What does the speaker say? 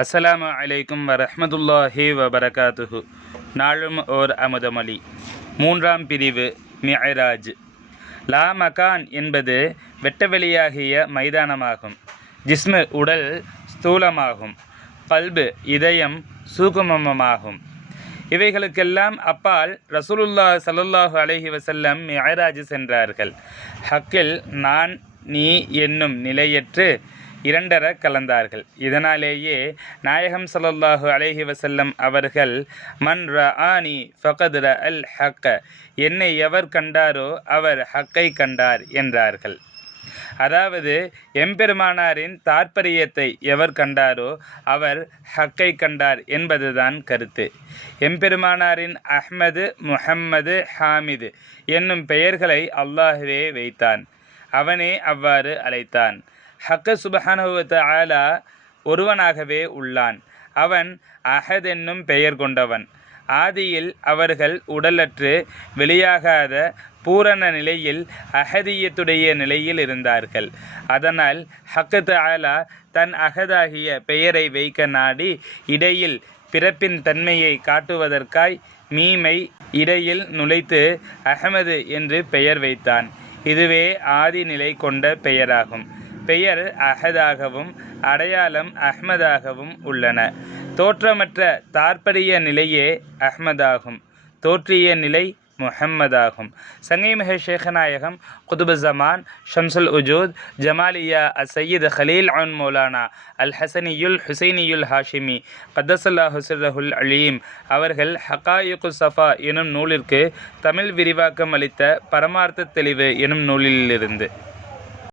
அஸ்ஸலாமு அலைக்கும் வரஹ்மத்துல்லாஹி வபரகாத்துஹு. நாளும் ஓர் அமுதமொழி. மூன்றாம் பிரிவு மியராஜ் லா மகான் என்பது வெட்டவெளியாகிய மைதானமாகும். ஜிஸ்மு உடல் ஸ்தூலமாகும். பல்பு இதயம் சூகுமமாகும் இவைகளுக்கெல்லாம் அப்பால் ரசூலுல்லா சல்லுல்லாஹு அலஹி வசல்லம் மியராஜ் சென்றார்கள். ஹக்கில் நான் நீ என்னும் நிலையற்று இரண்டர கலந்தார்கள். இதனாலேயே நாயகம் ஸல்லல்லாஹு அலேஹி வசல்லம் அவர்கள் மன் ஆனி ஃபகதர அல் ஹக்க என்னை எவர் கண்டாரோ அவர் ஹக்கை கண்டார் என்றார்கள். அதாவது எம்பெருமானாரின் தாற்பரியத்தை எவர் கண்டாரோ அவர் ஹக்கை கண்டார் என்பதுதான் கருத்து. எம்பெருமானாரின் அஹ்மது முஹம்மது ஹாமிது என்னும் பெயர்களை அல்லாஹுவே வைத்தான். அவனே அவ்வாறு அழைத்தான். ஹக்க சுபஹானுவத்த ஆலா ஒருவனாகவே உள்ளான். அவன் அஹத் என்னும் பெயர் கொண்டவன். ஆதியில் அவர்கள் உடலற்று வெளியாகாத பூரண நிலையில் அகதியத்துடைய நிலையில் இருந்தார்கள். அதனால் ஹக்கத் ஆலா தன் அகதாகிய பெயரை வைக்க நாடி இடையில் பிறப்பின் தன்மையை காட்டுவதற்காய் மீமை இடையில் நுழைத்து அகமது என்று பெயர் வைத்தான். இதுவே ஆதி நிலை கொண்ட பெயராகும். பெயர் அஹதாகவும் அடையாளம் அஹ்மதாகவும் உள்ளன. தோற்றமற்ற தாற்பரிய நிலையே அஹ்மதாகும். தோற்றிய நிலை முஹம்மதாகும். சங்கை மிக ஷேகநாயகம் குதுபு ஜமான் ஷம்சுல் உஜூத் ஜமாலியா அசையீத் ஹலீல் அன் மௌலானா அல் ஹசனியுல் ஹுசைனியுல் ஹாஷிமி கதசல்லா ஹுசரஹுல் அலீம் அவர்கள் ஹகாயுக்கு சஃபா எனும் நூலிற்கு தமிழ் விரிவாக்கம் அளித்த பரமார்த்த தெளிவு எனும் நூலிலிருந்து.